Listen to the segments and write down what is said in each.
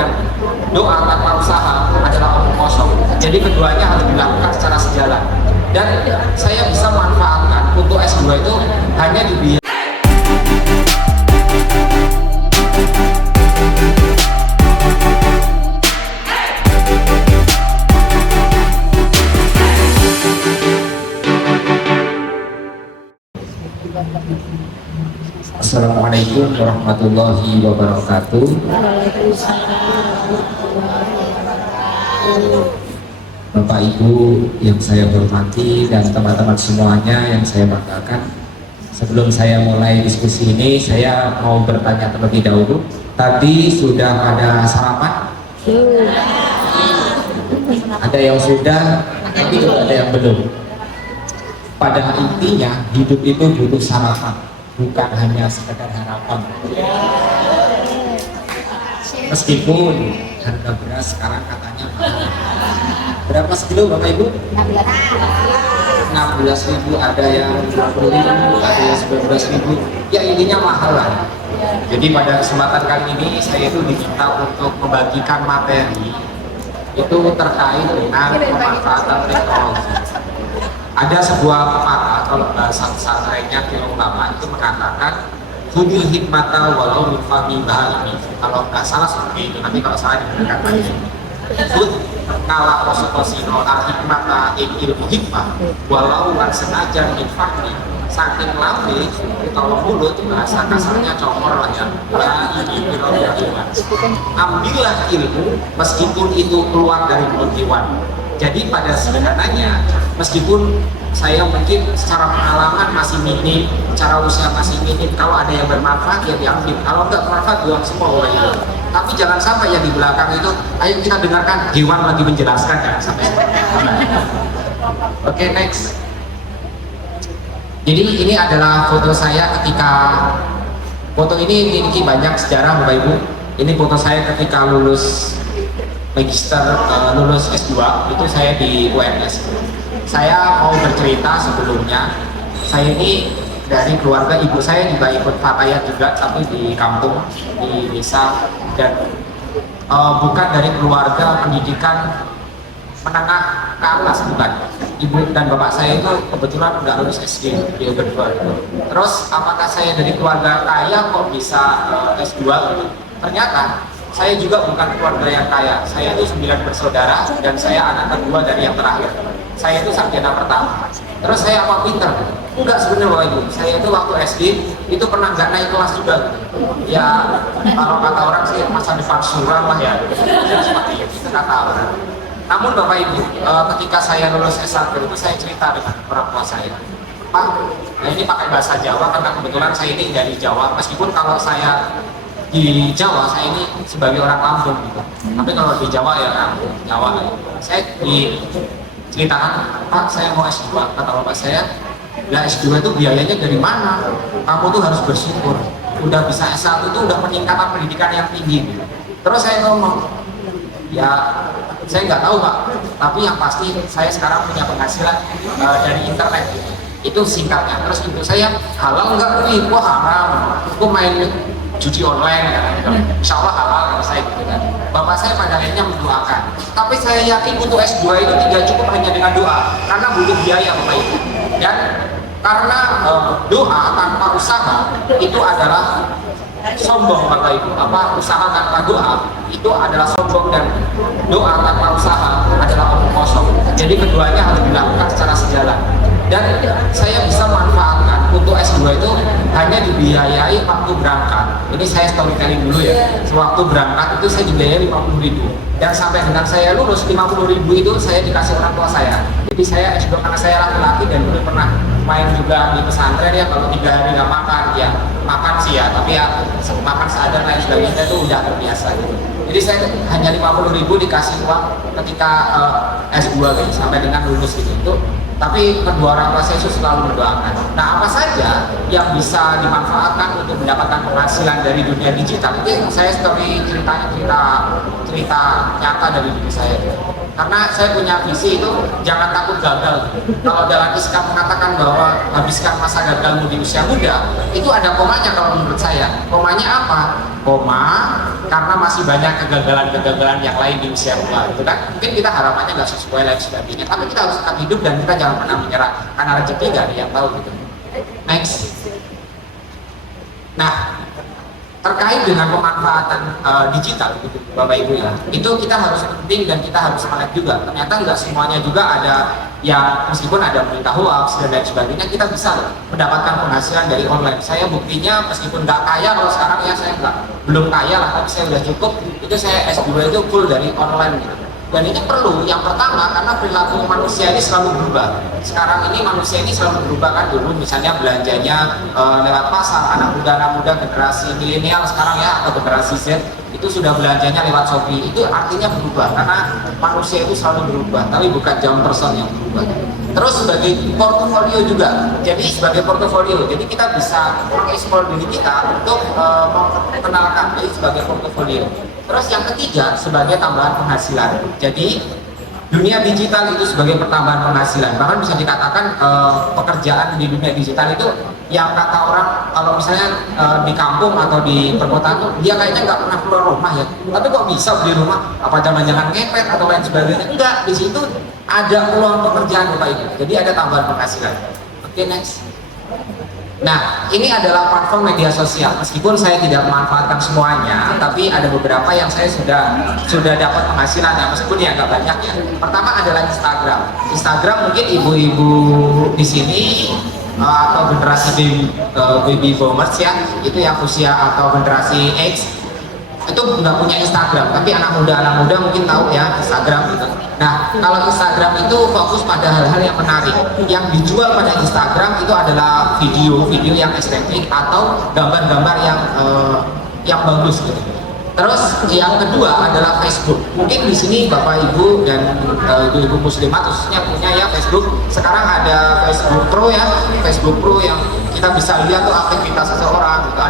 dan doa tanpa usaha adalah omong kosong. Jadi keduanya harus dilakukan secara sejalan. Dan saya bisa manfaatkan untuk S2 itu hanya di Assalamualaikum warahmatullahi wabarakatuh. Bapak Ibu yang saya hormati dan teman-teman semuanya yang saya banggakan. Sebelum saya mulai diskusi ini, saya mau bertanya terlebih dahulu. Tadi sudah ada sarapan? Ada yang sudah, tapi juga ada yang belum. Pada intinya hidup itu butuh sarapan, bukan hanya sekedar harapan. Meskipun harga beras sekarang katanya mahal. Berapa sekilo Bapak Ibu? 16.000, ada yang 20.000, ada yang 19.000. Ya intinya mahal lah. Jadi pada kesempatan kali ini saya itu diminta untuk membagikan materi itu terkait dengan pemanfaatan teknologi. Ada sebuah pepatah, kalau bahasa santrainya kilo ulama itu mengatakan khudil hikmata walau min fami bahimi. Kalau nggak salah seperti itu, nanti kalau salah diberikan lagi. Khud ngala positosino al hikmata ilmu hikmah walau lan senajan min fami. Saking lambe kalau mulut bahasa kasarnya congor lah ya. Ini ambillah ilmu meskipun itu keluar dari mulut hewan. Jadi pada sederhananya, meskipun saya mungkin secara pengalaman masih minim, secara usia masih minim, kalau ada yang bermanfaat ya diambil, kalau nggak bermanfaat buang semua orang itu. Tapi jangan sampai yang di belakang itu, ayo kita dengarkan hewan lagi menjelaskan, jangan sampai seperti itu. Oke, next. Jadi ini adalah foto saya ketika, foto ini memiliki banyak sejarah Bapak Ibu. Ini foto saya ketika lulus magister, lulus S2 itu saya di UNS. Saya mau bercerita sebelumnya, saya ini dari keluarga, ibu saya juga ikut fatayat juga, tapi di kampung, di desa, dan bukan dari keluarga pendidikan menengah ke atas, bukan. Ibu dan bapak saya itu kebetulan udah lulus SD, dia berdua. Terus apakah saya dari keluarga kaya kok bisa S2 gitu? Ternyata saya juga bukan keluarga yang kaya. Saya itu 9 bersaudara dan saya anak kedua dari yang terakhir. Saya itu sarjana pertama. Terus saya apa pinter? Enggak sebenarnya Bapak Ibu. Saya itu waktu SD itu pernah nggak naik kelas juga. Ya kalau kata orang sih masa depan suram lah ya. Seperti itu kata orang. Namun Bapak Ibu, ketika saya lulus S1 itu saya cerita dengan orang tua saya. Pak, nah ini pakai bahasa Jawa karena kebetulan saya ini dari Jawa. Meskipun kalau saya di Jawa, saya ini sebagai orang Lampung gitu. Tapi kalau di Jawa ya Lampung, Jawa. Saya diceritakan, Pak saya mau S2. Kata bapak saya, lah S2 itu biayanya dari mana? Kamu tuh harus bersyukur. Udah bisa S1 itu udah peningkatan pendidikan yang tinggi gitu. Terus saya ngomong, ya saya nggak tahu Pak. Tapi yang pasti saya sekarang punya penghasilan dari internet gitu. Itu singkatnya. Terus ibu saya, halal nggak nih? Wah haram. Aku main judi online kan, insya Allah halal kalau saya gitu kan. Bapak saya pada akhirnya mendoakan. Tapi saya yakin untuk S2 itu tidak cukup hanya dengan doa, karena butuh biaya Bapak Ibu. Dan karena doa tanpa usaha itu adalah sombong Bapak Ibu. Apa usaha tanpa doa itu adalah sombong, dan doa tanpa usaha adalah omong kosong. Jadi keduanya harus dilakukan secara sejalan. Dan saya bisa manfaatkan untuk S2 itu hanya dibiayai waktu berangkat. Ini saya storytelling dulu ya. Sewaktu berangkat itu saya dibiayai 50.000. Dan sampai dengan saya lulus 50.000 itu saya dikasih orang tua saya. Jadi saya S2 karena saya laki-laki dan dulu pernah main juga di pesantren ya. Kalau 3 hari nggak makan ya makan sih ya. Tapi ya makan seadanya dan sebagainya itu udah terbiasa gitu. Jadi saya hanya 50.000 dikasih uang ketika S2 gitu, sampai dengan lulus gitu. Tapi kedua orang tua saya itu selalu mendoakan. Nah, apa saja yang bisa dimanfaatkan untuk mendapatkan penghasilan dari dunia digital? Itu saya story cerita nyata dari diri saya. Karena saya punya visi itu jangan takut gagal. Kalau dalam Islam mengatakan bahwa habiskan masa gagalmu di usia muda, itu ada komanya kalau menurut saya. Komanya apa? Koma karena masih banyak kegagalan-kegagalan yang lain di usia tua. Itu kan mungkin kita harapannya nggak sesuai dan sebagainya, tapi kita harus tetap hidup dan kita jangan pernah menyerah karena rezeki nggak ada yang tahu gitu. Next. Nah, terkait dengan pemanfaatan digital gitu, Bapak Ibu ya, itu kita harus penting dan kita harus melek juga. Ternyata nggak semuanya juga ada yang meskipun ada berita hoax dan lain sebagainya, kita bisa mendapatkan penghasilan dari online. Saya buktinya meskipun nggak kaya kalau sekarang ya, saya belum kaya lah, tapi saya udah cukup. Itu saya S2 itu full dari online gitu. Dan ini perlu, yang pertama karena perilaku manusia ini selalu berubah. Sekarang ini manusia ini selalu berubah kan, dulu misalnya belanjanya lewat pasar, anak muda generasi milenial sekarang ya, atau generasi Z itu sudah belanjanya lewat Shopee. Itu artinya berubah, karena manusia itu selalu berubah, tapi bukan jam person yang berubah. Terus sebagai portofolio juga, jadi sebagai portofolio, jadi kita bisa mengeksplor diri kita untuk memperkenalkan diri sebagai portofolio. Terus yang ketiga sebagai tambahan penghasilan. Jadi dunia digital itu sebagai pertambahan penghasilan. Bahkan bisa dikatakan pekerjaan di dunia digital itu yang kata orang kalau misalnya di kampung atau di perkotaan tuh dia kayaknya nggak pernah keluar rumah ya. Tapi kok bisa beli rumah? Apa jangan-jangan ngepet atau lain sebagainya? Enggak, di situ ada peluang pekerjaan Bapak Ibu. Jadi ada tambahan penghasilan. Oke, next. Nah, ini adalah platform media sosial. Meskipun saya tidak memanfaatkan semuanya, tapi ada beberapa yang saya sudah dapat penghasilan ya, meskipun ya nggak banyak ya. Pertama adalah Instagram. Instagram mungkin ibu-ibu di sini atau generasi baby boomers ya, itu yang usia atau generasi X itu nggak punya Instagram, tapi anak muda mungkin tahu ya Instagram gitu. Nah, kalau Instagram itu fokus pada hal-hal yang menarik. Yang dijual pada Instagram itu adalah video yang estetik atau gambar-gambar yang bagus gitu. Terus yang kedua adalah Facebook. Mungkin di sini Bapak Ibu dan ibu muslimat khususnya punya ya Facebook. Sekarang ada Facebook Pro ya, Facebook Pro yang kita bisa lihat tuh aktivitas seseorang. Itu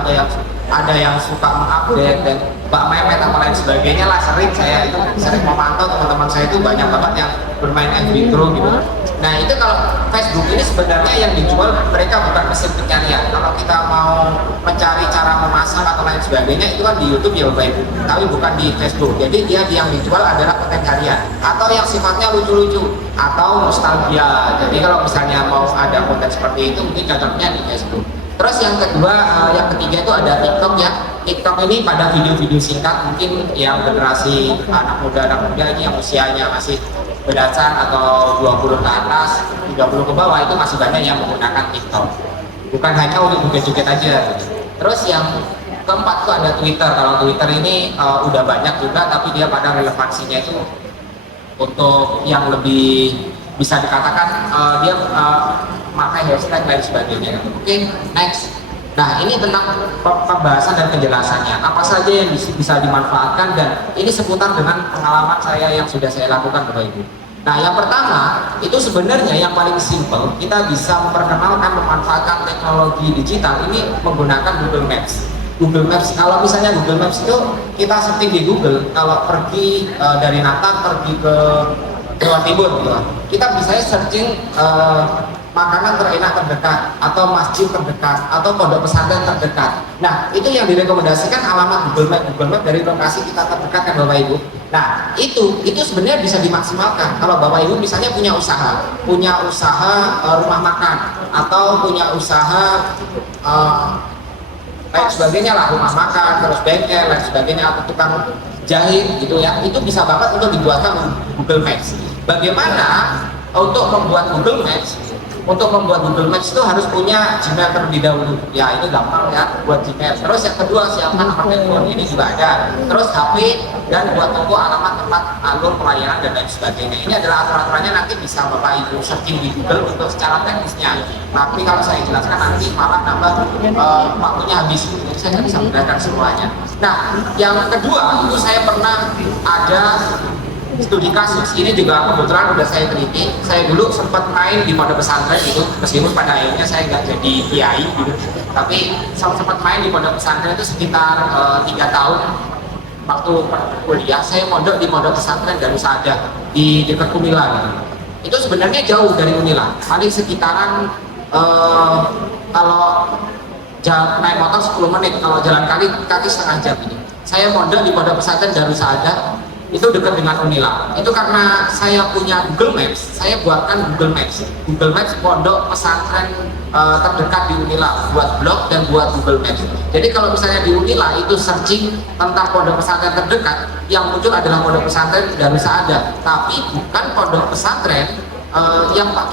ada yang suka mengupdate dan Mbak Memet apa lain sebagainya lah. Saya itu sering memantau teman-teman saya itu banyak banget yang bermain FB Pro gitu. Nah itu kalau Facebook ini sebenarnya yang dijual mereka bukan mesin pencarian. Kalau kita mau mencari cara memasak atau lain sebagainya itu kan di YouTube ya Bapak Ibu, tapi bukan di Facebook. Jadi dia yang dijual adalah konten harian atau yang sifatnya lucu-lucu atau nostalgia. Jadi kalau misalnya mau ada konten seperti itu mungkin cocoknya di Facebook. Terus yang kedua, yang ketiga itu ada TikTok ya. TikTok ini pada video-video singkat, mungkin yang generasi anak muda ini yang usianya masih belasan atau 20 ke atas, 30 ke bawah itu masih banyak yang menggunakan TikTok. Bukan hanya untuk joget-joget aja. Terus yang keempat itu ada Twitter. Kalau Twitter ini udah banyak juga, tapi dia pada relevansinya itu untuk yang lebih bisa dikatakan dia pakai hashtag dan sebagainya. Oke, next. Nah ini tentang pembahasan dan penjelasannya apa saja yang bisa dimanfaatkan, dan ini seputar dengan pengalaman saya yang sudah saya lakukan Bapak Ibu. Nah yang pertama itu sebenarnya yang paling simple, kita bisa memperkenalkan memanfaatkan teknologi digital ini menggunakan Google Maps. Google Maps, kalau misalnya Google Maps itu kita setting di Google, kalau pergi dari Natal pergi ke Jawa Timur gitu, kita bisa searching makanan terenak terdekat atau masjid terdekat atau pondok pesantren terdekat. Nah itu yang direkomendasikan alamat Google Map dari lokasi kita terdekat kan Bapak Ibu. Nah itu sebenarnya bisa dimaksimalkan kalau Bapak Ibu misalnya punya usaha rumah makan atau punya usaha lain sebagainya lah, rumah makan, terus bengkel, lain sebagainya, atau tukang jahit gitu ya, itu bisa banget untuk dibuatkan Google Maps. Bagaimana untuk membuat Google Maps? Untuk membuat Google Maps itu harus punya Gmail terlebih dahulu. Ya ini gampang ya, buat Gmail. Terus yang kedua siapkan nomor telepon, ini juga ada. Terus HP dan buat toko alamat tempat alur pelayanan dan lain sebagainya. Ini adalah aturan-aturannya, nanti bisa Bapak Ibu searching di Google untuk secara teknisnya. Tapi kalau saya jelaskan nanti malah nambah waktunya habis. Jadi saya nggak bisa menjelaskan semuanya. Nah, yang kedua itu saya pernah ada studi kasus. Ini juga kebetulan udah saya teliti. Saya dulu sempat main di pondok pesantren gitu, meskipun pada akhirnya saya nggak jadi kiai gitu, tapi sempat main di pondok pesantren itu sekitar 3 tahun. waktu kuliah saya mondok di mondok pesantren Darussaada di dekat Unila. Itu sebenarnya jauh dari Unila, paling sekitaran kalau naik motor 10 menit, kalau jalan kaki setengah jam ini. Saya mondok di pondok pesantren Darussaada, itu dekat dengan Unila. Itu karena saya punya Google Maps, saya buatkan Google Maps pondok pesantren terdekat di Unila, buat blog dan buat Google Maps. Jadi kalau misalnya di Unila itu searching tentang pondok pesantren terdekat, yang muncul adalah pondok pesantren Darussaada, tapi bukan pondok pesantren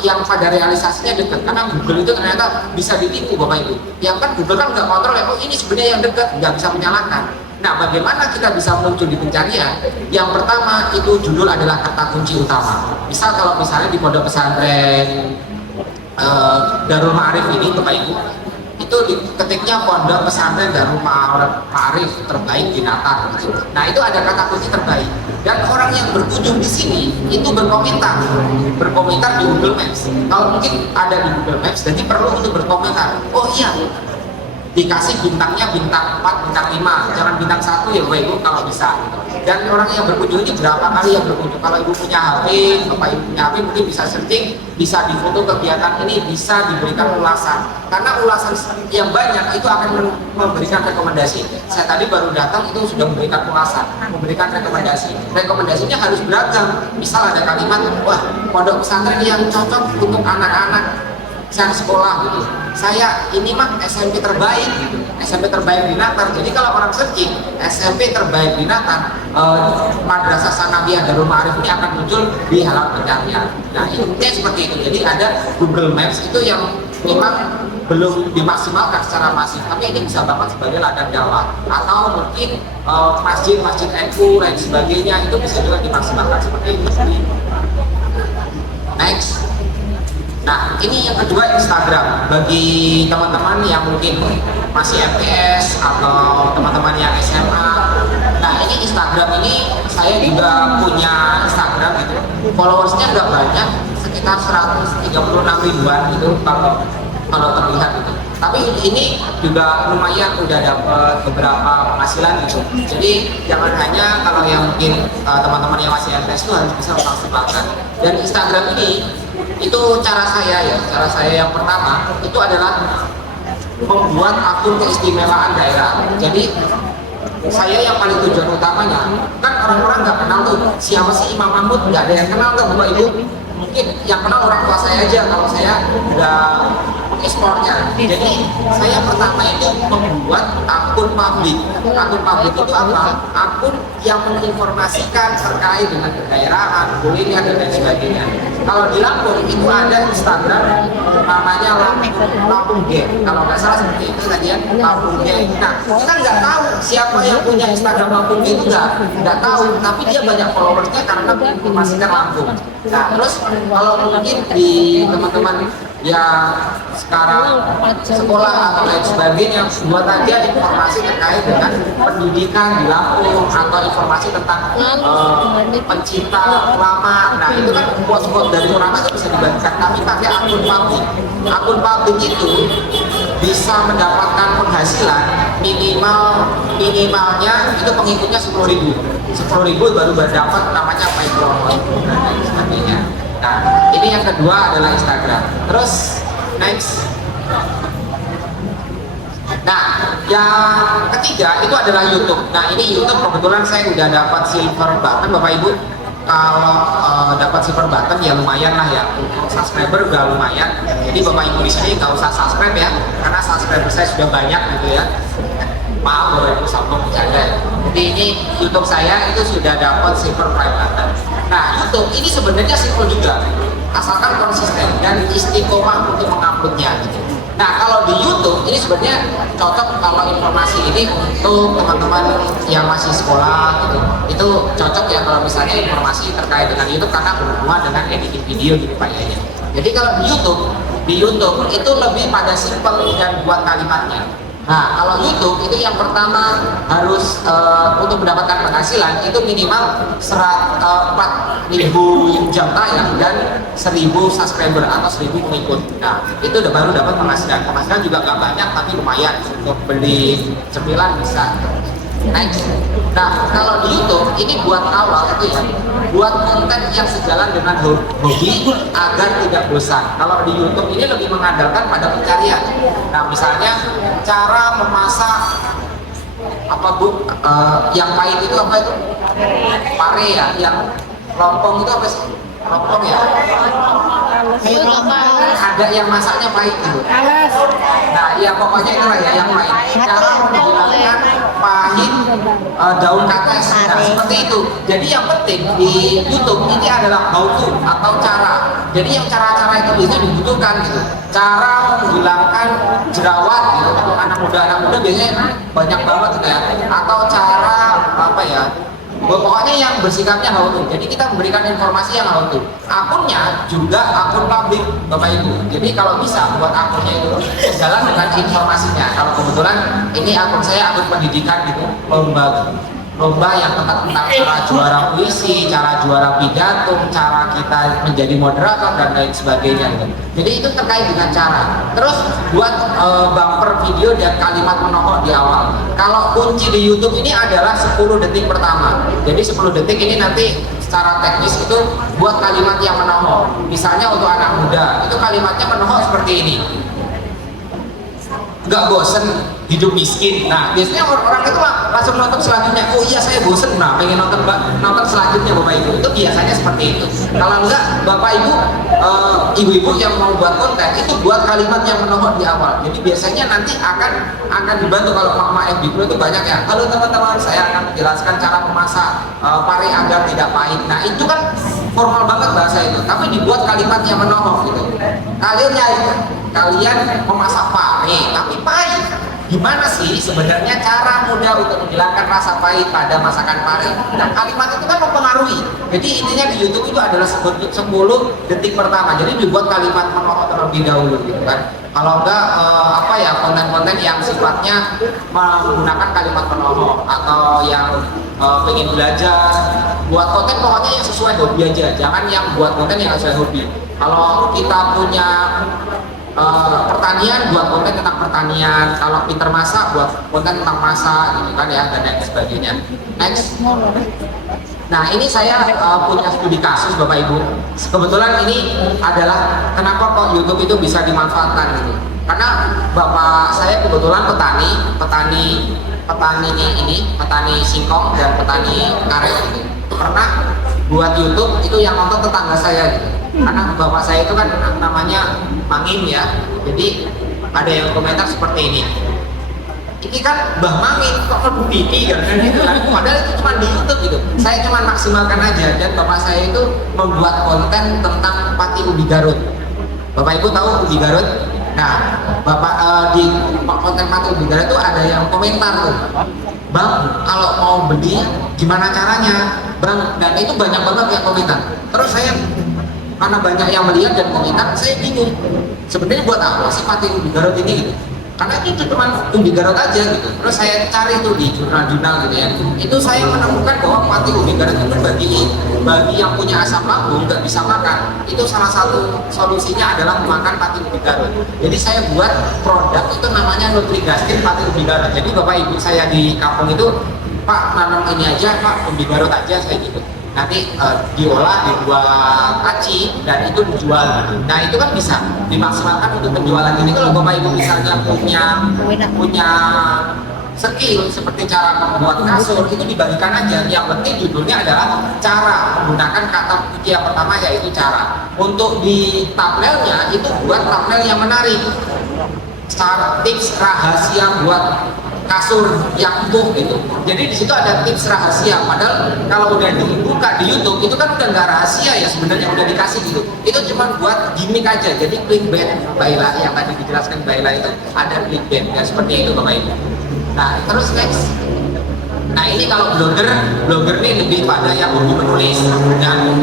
yang pada realisasinya dekat, karena Google itu ternyata bisa ditipu Bapak Ibu. Yang kan Google kan nggak kontrol ya, oh ini sebenarnya yang dekat, nggak bisa menyalahkan. Nah, bagaimana kita bisa muncul di pencarian? Yang pertama itu judul adalah kata kunci utama. Misal kalau misalnya di pondok pesantren Darul Ma'arif ini Bapak Ibu, itu ketiknya pondok pesantren Darul Ma'arif terbaik di Natar. Nah, itu ada kata kunci terbaik. Dan orang yang berkunjung di sini itu berkomentar di Google Maps. Kalau mungkin ada di Google Maps, jadi perlu untuk berkomentar. Oh iya, dikasih bintangnya bintang 4, bintang 5, jangan bintang 1 ya Bapak Ibu kalau bisa. Dan orang yang berkunjung ini berapa kali yang berkunjung. Kalau Ibu punya HP, Bapak Ibu punya HP, mungkin bisa searching, bisa difoto kegiatan ini, bisa diberikan ulasan. Karena ulasan yang banyak itu akan memberikan rekomendasi. Saya tadi baru datang itu sudah memberikan ulasan, memberikan rekomendasi. Rekomendasinya harus beragam. Misal ada kalimat, wah pondok pesantren yang cocok untuk anak-anak yang sekolah gitu. Saya ini mah SMP terbaik gitu. SMP terbaik di Natar. Jadi kalau orang searching SMP terbaik di Natar, Madrasah Sanawiyah Darul Ma'arif ini akan muncul di halaman pencarian. Nah, intinya seperti itu. Jadi ada Google Maps itu yang memang belum dimaksimalkan secara masif, tapi ini bisa banget sebagai ladang dakwah, atau mungkin masjid-masjid NU dan sebagainya itu bisa juga dimaksimalkan seperti itu. Next. Nah, ini yang kedua Instagram. Bagi teman-teman yang mungkin masih MTS atau teman-teman yang SMA. Nah, ini Instagram ini saya juga punya Instagram gitu. Followersnya nggak banyak, sekitar 136 ribuan gitu kalau terlihat gitu. Tapi ini juga lumayan udah dapat beberapa penghasilan gitu. Jadi jangan hanya kalau yang mungkin teman-teman yang masih MTS itu harus bisa memaksimalkan. Dan Instagram ini itu cara saya yang pertama itu adalah membuat akun keistimewaan daerah. Jadi saya yang paling tujuan utamanya kan orang-orang nggak kenal tuh siapa sih Imam Mahmud, nggak ada yang kenal tuh Bapak Ibu. Mungkin yang kenal orang tua saya aja kalau saya udah ekspornya. Jadi saya pertama itu membuat akun publik. Akun publik itu apa? Akun yang menginformasikan terkait dengan kedaerahan, kuliner dan lain sebagainya. Kalau di Lampung itu ada Instagram namanya Lampung Gang. Kalau nggak salah seperti itu tadi ya, Lampung Gang. Nah, kita nggak tahu siapa yang punya Instagram Lampung Gang itu nggak tahu, tapi dia banyak followersnya karena menginformasikan Lampung. Nah, terus kalau mungkin di teman-teman yang sekarang sekolah atau lain sebagainya, buat aja informasi terkait dengan pendidikan di Lampung atau informasi tentang pencinta ulama. Nah, itu kan quote-quote dari ulama itu bisa dibagikan. Kami pakai akun publik. Akun publik itu bisa mendapatkan penghasilan minimalnya itu pengikutnya 10.000 baru dapat namanya pay promote dan sebagainya. Nah, ini yang kedua adalah Instagram. Terus next. Nah, yang ketiga itu adalah YouTube. Nah, ini YouTube kebetulan saya udah dapat silver button Bapak Ibu. Kalau dapat silver button ya lumayan lah ya. Subscriber udah lumayan. Jadi Bapak Ibu di sini nggak usah subscribe ya, karena subscriber saya sudah banyak gitu ya. Maaf Bapak Ibu sombong bercanda. Jadi ini YouTube saya itu sudah dapat silver prime button. Nah, YouTube ini sebenarnya simpel juga, asalkan konsisten dan istiqomah untuk menguploadnya gitu. Nah, kalau di YouTube ini sebenarnya cocok kalau informasi ini untuk teman-teman yang masih sekolah gitu. Itu cocok ya kalau misalnya informasi terkait dengan YouTube karena berhubungan dengan editing video gitu Pak ya. Jadi kalau di YouTube itu lebih pada simpel dan buat kalimatnya. Nah, kalau YouTube itu yang pertama harus untuk mendapatkan penghasilan itu minimal 4.000 jam tayang dan 1.000 subscriber atau 1.000 pengikut. Nah, itu udah baru dapat penghasilan. Penghasilan juga nggak banyak tapi lumayan untuk beli cemilan bisa. Next. Nah, kalau di YouTube ini buat awal itu ya, buat konten yang sejalan dengan hobi agar tidak bosan. Kalau di YouTube ini lebih mengandalkan pada pencarian. Nah, misalnya cara memasak apa bu, yang pahit itu apa itu? Pare ya, yang lompong itu apa sih? Lompong ya? Ada yang masaknya pahit gitu. Nah, ya pokoknya itulah ya yang pahit. Cara menghilangkan pahit daun kates. Nah, seperti itu. Jadi yang penting di YouTube ini adalah how to atau cara. Jadi yang cara-cara itu biasanya dibutuhkan gitu. Cara menghilangkan jerawat gitu. Anak muda biasanya banyak banget gitu ya. Atau cara apa ya? Pokoknya yang bersikapnya how to. Jadi kita memberikan informasi yang how to. Akunnya juga akun publik Bapak Ibu. Jadi kalau bisa buat akunnya itu sejalan dengan informasinya. Kalau kebetulan ini akun saya akun pendidikan gitu, lomba yang tentang cara juara puisi, cara juara pidato, cara kita menjadi moderator dan lain sebagainya gitu. Jadi itu terkait dengan cara. Terus buat bumper video dan kalimat menohok di awal. Kalau kunci di YouTube ini adalah 10 detik pertama. Jadi 10 detik ini nanti secara teknis itu buat kalimat yang menohok. Misalnya untuk anak muda, itu kalimatnya menohok seperti ini. Nggak bosen hidup miskin. Nah, biasanya orang itu langsung nonton selanjutnya. Oh iya, saya bosen, nah pengen nonton selanjutnya Bapak Ibu. Itu biasanya seperti itu. Kalau enggak, Bapak Ibu, ibu-ibu yang mau buat konten itu buat kalimat yang menohok di awal. Jadi biasanya nanti akan dibantu. Kalau mama FB Pro itu banyak ya. Halo teman-teman, saya akan menjelaskan cara memasak pare agar tidak pahit. Nah, itu kan formal banget bahasa itu. Tapi dibuat kalimat yang menohok gitu. Kalian memasak pare tapi pahit. Gimana sih sebenarnya cara mudah untuk menghilangkan rasa pahit pada masakan pare? Nah, kalimat itu kan mempengaruhi. Jadi intinya di YouTube itu adalah 10 detik pertama. Jadi dibuat kalimat menohok terlebih dahulu gitu kan. Kalau enggak konten-konten yang sifatnya menggunakan kalimat menohok atau yang pengen belajar, buat konten pokoknya yang sesuai hobi aja. Jangan yang buat konten yang sesuai hobi. Kalau kita punya pertanian, buat konten tentang pertanian. Kalau pinter masak, buat konten tentang masak gitu kan ya, dan lain sebagainya. Next. Nah, ini saya punya studi kasus Bapak Ibu. Kebetulan ini adalah kenapa kok YouTube itu bisa dimanfaatkan gitu. Karena bapak saya kebetulan petani singkong dan petani karet gitu. Pernah buat YouTube itu yang nonton tetangga saya gitu. Karena bapak saya itu kan namanya Mangin ya, jadi ada yang komentar seperti ini kan Mbah Mangin kok lebih kan gitu kan, padahal itu cuma di YouTube gitu. Saya cuma maksimalkan aja, dan bapak saya itu membuat konten tentang pati ubi Garut. Bapak Ibu tahu ubi Garut? Nah, bapak di konten pati ubi Garut itu ada yang komentar tuh, Bang, kalau mau beli gimana caranya Bang, dan itu banyak banget yang komentar. Terus saya karena banyak yang melihat dan komentar, saya bingung sebenarnya buat apa sih pati ubi Garut ini gitu. Karena itu cuma ubi Garut aja gitu. Terus saya cari tuh di jurnal-jurnal gitu ya. Itu saya menemukan bahwa pati ubi Garut itu bagi yang punya asam lambung nggak bisa makan. Itu salah satu solusinya adalah memakan pati ubi Garut. Jadi saya buat produk itu namanya Nutrigastin pati ubi Garut. Jadi Bapak Ibu saya di kampung itu, Pak nanam ini aja Pak, ubi Garut aja saya gitu. Nanti diolah, dibuat aci, dan itu dijual. Nah, itu kan bisa dimaksimalkan untuk penjualan ini. Kalau Bapak Ibu misalnya punya skill seperti cara membuat kasur, itu dibagikan aja. Yang penting judulnya adalah cara, menggunakan kata kunci yang pertama yaitu cara. Untuk di thumbnailnya itu buat thumbnail yang menarik. Cara tips rahasia buat kasur yang empuk gitu. Jadi di situ ada tips rahasia. Padahal kalau udah dibuka di YouTube itu kan udah nggak rahasia ya, sebenarnya udah dikasih gitu. Itu cuma buat gimmick aja. Jadi clickbait Mbak Ila yang tadi dijelaskan Mbak Ila itu ada clickbait ya, seperti itu Bapak Ibu. Nah, terus next. Nah, ini kalau blogger ini lebih pada yang hobi menulis, dan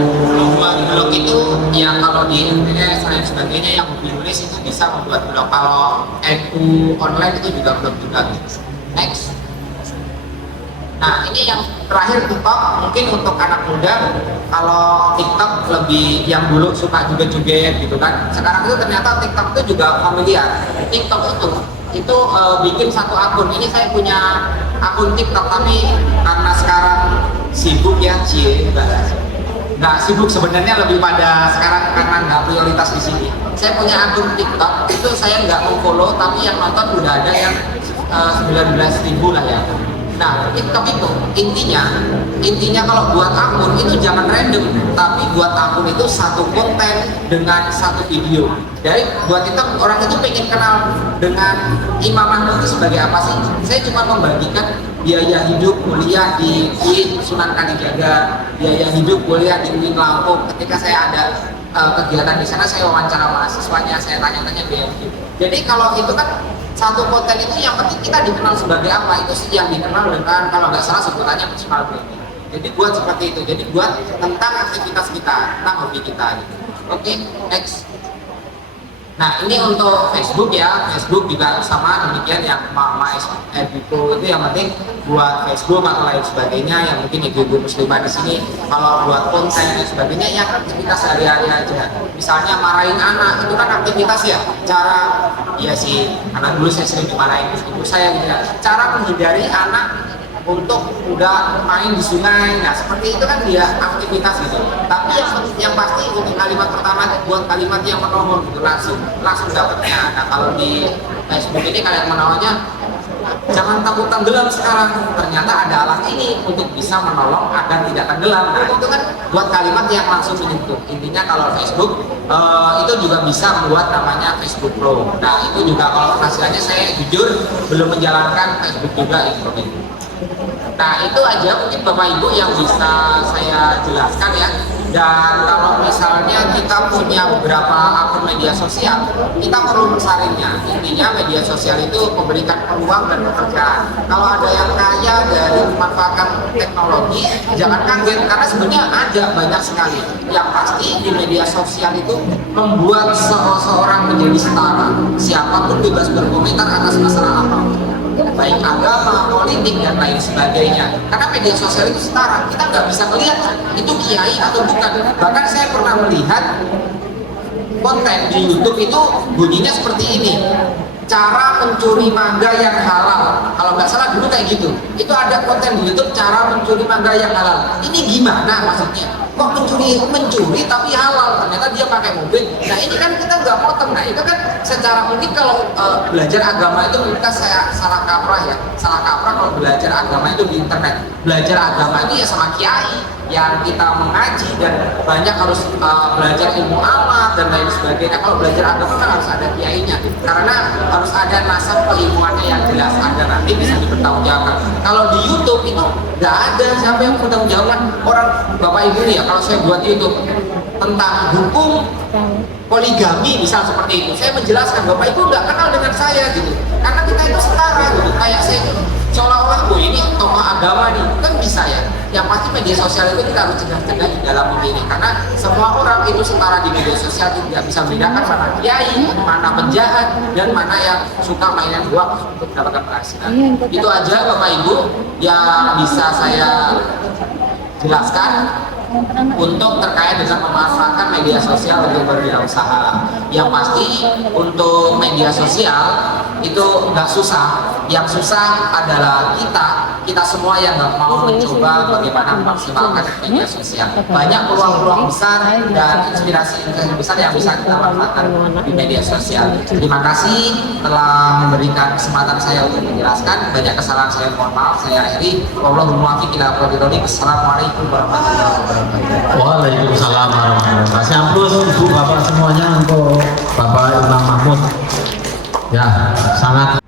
blog itu yang kalau di internet dan sebagainya yang hobi menulis itu bisa membuat blog. Kalau NU online itu juga blog juga. Next. Nah, ini yang terakhir TikTok. Mungkin untuk anak muda, kalau TikTok lebih yang dulu suka joget-joget gitu kan. Sekarang itu ternyata TikTok itu juga familiar. TikTok itu itu bikin satu akun. Ini saya punya akun TikTok, tapi karena sekarang sibuk ya, nggak sibuk sebenarnya, lebih pada sekarang karena nggak prioritas di sini. Saya punya akun TikTok, itu saya nggak follow, tapi yang nonton udah ada yang 19.000 lah ya. Nah, TikTok itu intinya kalau buat akun itu jangan random, tapi buat akun itu satu konten dengan satu video. Dari buat itu orang itu pengen kenal dengan Imam Mahmud itu sebagai apa sih? Saya cuma membagikan biaya hidup kuliah di UIN Sunan Kalijaga, biaya hidup kuliah di UIN Lampung. Ketika saya ada kegiatan di sana, saya wawancara mahasiswanya, saya tanya-tanya biaya hidup. Jadi kalau itu kan satu konten itu yang penting kita dikenal sebagai apa, itu sih yang dikenal dengan, kalau nggak salah sebutannya personal branding. Jadi buat seperti itu, jadi buat tentang aktivitas kita, tentang hobi kita gitu. Oke, next. Nah, ini untuk Facebook ya, Facebook juga sama demikian, yang emak-emak itu yang penting buat Facebook atau lain sebagainya, yang mungkin ibu-ibu muslimah di sini kalau buat konten dan sebagainya yang aktivitas sehari-hari aja. Misalnya marahin anak, itu kan aktivitas ya, cara, ya sih, anak dulu saya sering dimarahin ibu saya gitu ya, cara menghindari anak untuk udah main di sungai. Nah, seperti itu kan dia aktivitas gitu. Tapi yang pasti untuk kalimat pertama buat kalimat yang menolong gitu, langsung dapatnya. Nah, kalau di Facebook ini kalian menolongnya jangan takut tenggelam sekarang, ternyata ada alat ini untuk bisa menolong agar tidak tenggelam. Nah, itu kan buat kalimat yang langsung menyentuh. Intinya kalau Facebook itu juga bisa buat namanya Facebook Pro. Nah, itu juga kalau penghasilannya saya jujur belum menjalankan Facebook juga itu. Nah, itu aja mungkin Bapak Ibu yang bisa saya jelaskan ya. Dan kalau misalnya kita punya beberapa akun media sosial, kita perlu mensaringnya. Intinya media sosial itu memberikan peluang dan pekerjaan. Kalau ada yang kaya dari memanfaatkan teknologi, jangan kaget karena sebenarnya ada banyak sekali. Yang pasti di media sosial itu membuat seseorang menjadi setara. Siapapun bebas berkomentar atas masalah apapun, baik agama, politik, dan lain sebagainya. Karena media sosial itu setara, kita nggak bisa melihat itu kiai atau bukan. Bahkan saya pernah melihat konten di YouTube itu bunyinya seperti ini: cara mencuri mangga yang halal. Kalau nggak salah dulu kayak gitu. Itu ada konten di YouTube cara mencuri mangga yang halal. Ini gimana maksudnya? Kok mencuri tapi halal? Ternyata dia pakai mobil. Nah, ini kan kita nggak potong. Nah, itu kan secara mungkin kalau belajar agama itu kita salah kaprah ya. Salah kaprah kalau belajar agama itu di internet. Belajar agama itu ya sama kiai yang kita mengaji dan banyak harus belajar ilmu alat dan lain sebagainya. Kalau belajar agama kan harus ada kiainya, karena harus ada nasab keilmuannya yang jelas, ada nanti bisa dipertanggungjawabkan. Kalau di YouTube itu nggak ada siapa yang bertanggungjawabkan. Orang Bapak Ibu nih ya, kalau saya buat YouTube tentang hukum poligami misal seperti itu, saya menjelaskan, Bapak Ibu nggak kenal dengan saya gitu, karena kita itu setara gitu. Kayak saya seolah-olah ini tokoh agama nih, kan bisa ya. Yang pasti media sosial itu kita harus cegah-cegah di dalam memilih, karena semua orang itu setara di media sosial, tidak bisa membedakan mana kiai, mana penjahat, dan mana yang suka mainan hoax untuk mendapatkan penghasilan. Itu aja Bapak Ibu yang bisa saya jelaskan untuk terkait dengan memanfaatkan media sosial untuk berwirausaha. Yang pasti untuk media sosial itu nggak susah. Yang susah adalah kita semua yang nggak mau mencoba bagaimana memaksimalkan media sosial. Banyak peluang-peluang besar dan inspirasi besar yang bisa kita manfaatkan di media sosial. Terima kasih telah memberikan kesempatan saya untuk menjelaskan. Banyak kesalahan saya, mohon maaf. Saya akhiri. Wallahul muwaffiq ila aqwamit thoriq. Assalamualaikum warahmatullahi wabarakatuh. Waalaikumsalam warahmatullahi wabarakatuh. Saya ampun ibu bapak semuanya untuk Bapak Imam Mahmud. Ya, sangat